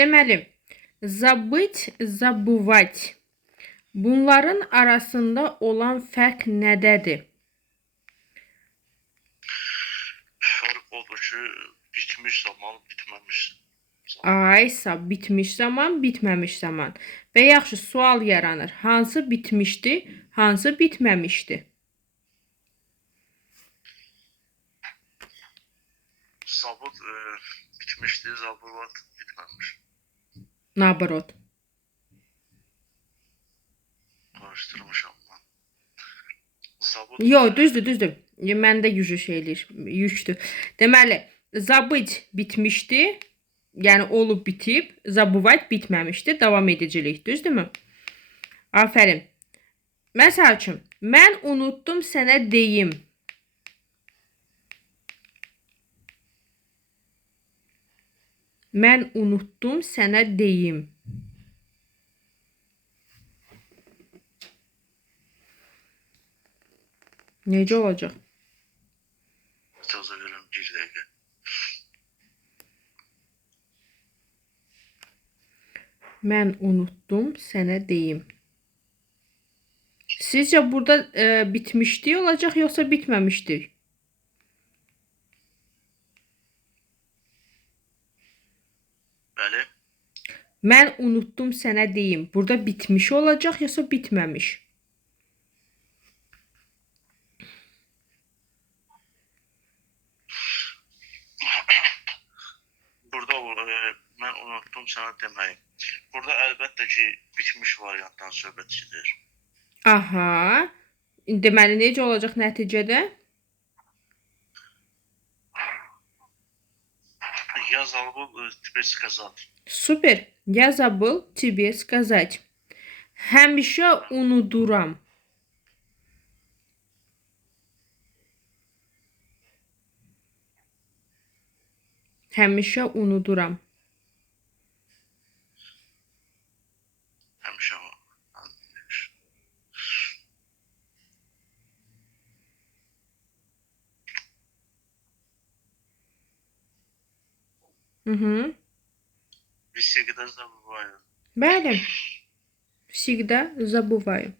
Deməli, zabыть, zabıvать. Bunların arasında olan fərq nədədir? Fark odur ki, bitmiş zaman, bitməmiş zaman. Aysa bitmiş zaman, bitməmiş zaman. Və yaxşı sual yaranır. Hansı bitmişdi, hansı bitməmişdi? Zabıt bitmişdi, zabıvat bitməmiş. Naoborot. Karıştırmışam ben. Zabıt Yox, düzdür. Məndə yüzü şeylir, yükdür. Deməli, zabыть bitmişdi, yəni olub bitib, zabıvать bitməmişdi, davam edicilik, düzdürmü? Afərin. Məsəl üçün, mən unutdum sənə deyim. Mən unutdum sənə deyim. Necə olacaq? icazə verin bir dəqiqə. Mən unutdum sənə deyim. Sizcə burada bitmişdi olacaq, yoxsa bitməmişdi? Bəli. Mən unutdum sənə deyim. Burada bitmiş olacaq, yoxsa bitməmiş? Burada mən unutdum sənə deməyi. Burada əlbəttə ki, bitmiş variantdan söhbət gedir. Aha. Deməli, necə olacaq nəticədə? Я забыл тебе сказать. Super. Я забыл тебе сказать. Həmişə unuduram. Həmişə unuduram. Həmişə o. Всегда забываю. Bəli. Всегда забываю.